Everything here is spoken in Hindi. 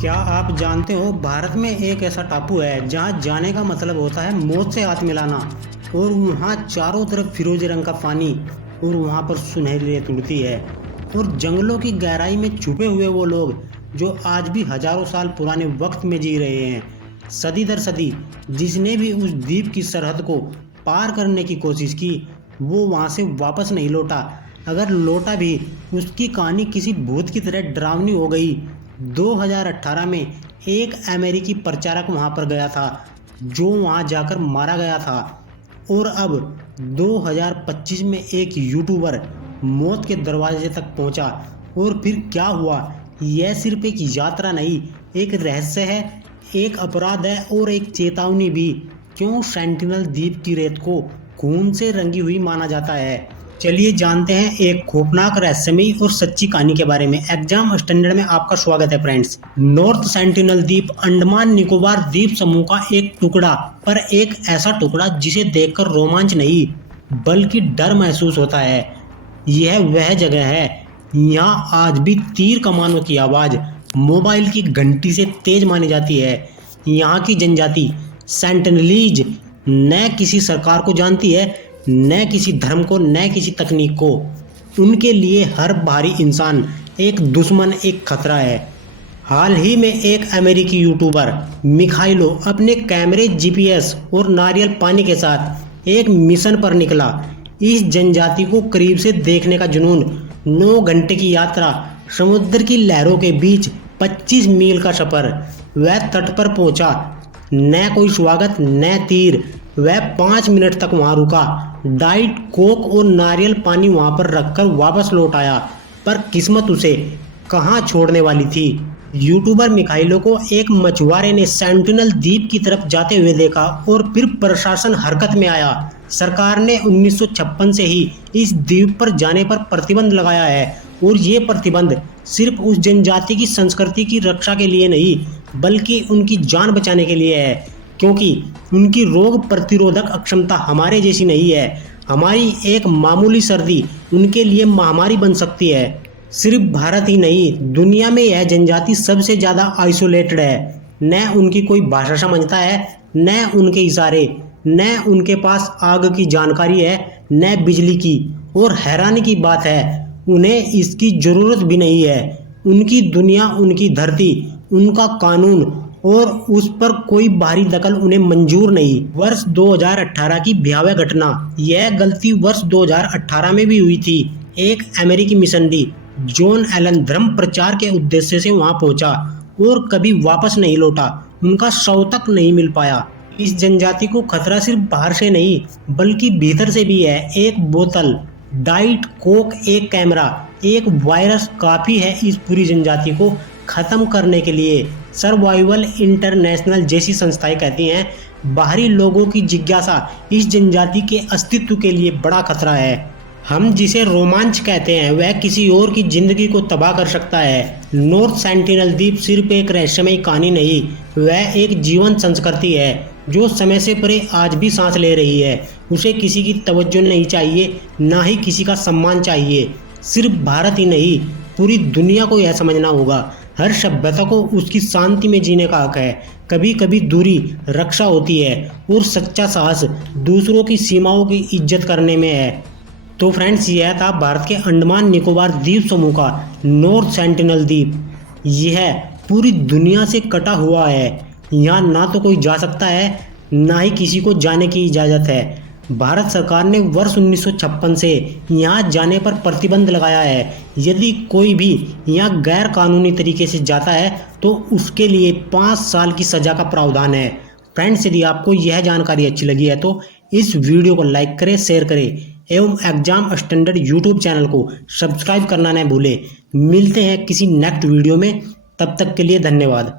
क्या आप जानते हो भारत में एक ऐसा टापू है जहां जाने का मतलब होता है मौत से हाथ मिलाना। और वहां चारों तरफ फिरोजी रंग का पानी और वहां पर सुनहरी रेत उड़ती है। और जंगलों की गहराई में छुपे हुए वो लोग जो आज भी हजारों साल पुराने वक्त में जी रहे हैं, सदी दर सदी। जिसने भी उस द्वीप की सरहद को पार करने की कोशिश की वो वहां से वापस नहीं लौटा। अगर लौटा भी, उसकी कहानी किसी भूत की तरह डरावनी हो गई। 2018 में एक अमेरिकी प्रचारक वहां पर गया था जो वहां जाकर मारा गया था। और अब 2025 में एक यूट्यूबर मौत के दरवाजे तक पहुंचा। और फिर क्या हुआ, यह सिर्फ एक यात्रा नहीं, एक रहस्य है, एक अपराध है और एक चेतावनी भी। क्यों सेंटिनल द्वीप की रेत को खून से रंगी हुई माना जाता है? चलिए जानते हैं एक खौफनाक रहस्यमयी और सच्ची कहानी के बारे में। एग्जाम स्टैंडर्ड में आपका स्वागत है फ्रेंड्स। नॉर्थ सेंटिनल द्वीप अंडमान निकोबार द्वीप समूह का एक टुकड़ा, पर एक ऐसा टुकड़ा जिसे देखकर रोमांच नहीं बल्कि डर महसूस होता है। यह वह जगह है, यहाँ आज भी तीर कमानों की आवाज मोबाइल की घंटी से तेज मानी जाती है। यहाँ की जनजाति सेंटिनलीज न किसी सरकार को जानती है, न किसी धर्म को, न किसी तकनीक को। उनके लिए हर बाहरी इंसान एक दुश्मन, एक खतरा है। हाल ही में एक अमेरिकी यूट्यूबर मिखाइलो अपने कैमरे, जीपीएस और नारियल पानी के साथ एक मिशन पर निकला। इस जनजाति को करीब से देखने का जुनून, 9 घंटे की यात्रा, समुद्र की लहरों के बीच 25 मील का सफर। वह तट पर पहुंचा, न कोई स्वागत न तीर। वह 5 मिनट तक वहां रुका, डाइट कोक और नारियल पानी वहां पर रखकर वापस लौट आया। पर किस्मत उसे कहां छोड़ने वाली थी। यूट्यूबर मिखाइलो को एक मछुआरे ने सेंटिनल द्वीप की तरफ जाते हुए देखा और फिर प्रशासन हरकत में आया। सरकार ने 1956 से ही इस द्वीप पर जाने पर प्रतिबंध लगाया है। और ये प्रतिबंध सिर्फ उस जनजाति की संस्कृति की रक्षा के लिए नहीं बल्कि उनकी जान बचाने के लिए है। क्योंकि उनकी रोग प्रतिरोधक अक्षमता हमारे जैसी नहीं है। हमारी एक मामूली सर्दी उनके लिए महामारी बन सकती है। सिर्फ भारत ही नहीं, दुनिया में यह जनजाति सबसे ज़्यादा आइसोलेटेड है। न उनकी कोई भाषा समझता है, न उनके इशारे, न उनके पास आग की जानकारी है, न बिजली की। और हैरानी की बात है, उन्हें इसकी ज़रूरत भी नहीं है। उनकी दुनिया, उनकी धरती, उनका कानून और उस पर कोई बाहरी दखल उन्हें मंजूर नहीं। वर्ष 2018 की भयावह घटना, यह गलती वर्ष 2018 में भी हुई थी। एक अमेरिकी मिशनरी जॉन एलन धर्म प्रचार के उद्देश्य से वहां पहुंचा और कभी वापस नहीं लौटा। उनका शव तक नहीं मिल पाया। इस जनजाति को खतरा सिर्फ बाहर से नहीं बल्कि भीतर से भी है। एक बोतल डाइट कोक, एक कैमरा, एक वायरस काफी है इस पूरी जनजाति को खत्म करने के लिए। सर्वाइवल इंटरनेशनल जैसी संस्थाएं कहती हैं, बाहरी लोगों की जिज्ञासा इस जनजाति के अस्तित्व के लिए बड़ा खतरा है। हम जिसे रोमांच कहते हैं वह किसी और की जिंदगी को तबाह कर सकता है। नॉर्थ सेंटिनल द्वीप सिर्फ एक रहस्यमयी कहानी नहीं, वह एक जीवंत संस्कृति है जो समय से परे आज भी सांस ले रही है। उसे किसी की तवज्जो नहीं चाहिए, ना ही किसी का सम्मान चाहिए। सिर्फ भारत ही नहीं, पूरी दुनिया को यह समझना होगा, हर सभ्यता को उसकी शांति में जीने का हक है। कभी कभी दूरी रक्षा होती है और सच्चा साहस दूसरों की सीमाओं की इज्जत करने में है। तो फ्रेंड्स, यह था भारत के अंडमान निकोबार द्वीप समूह का नॉर्थ सेंटिनल द्वीप। यह पूरी दुनिया से कटा हुआ है। यहाँ ना तो कोई जा सकता है, ना ही किसी को जाने की इजाज़त है। भारत सरकार ने वर्ष 1956 से यहाँ जाने पर प्रतिबंध लगाया है। यदि कोई भी यहाँ गैर कानूनी तरीके से जाता है तो उसके लिए 5 साल की सज़ा का प्रावधान है। फ्रेंड्स, यदि आपको यह जानकारी अच्छी लगी है तो इस वीडियो को लाइक करें, शेयर करें एवं एग्जाम स्टैंडर्ड यूट्यूब चैनल को सब्सक्राइब करना न भूलें। मिलते हैं किसी नेक्स्ट वीडियो में, तब तक के लिए धन्यवाद।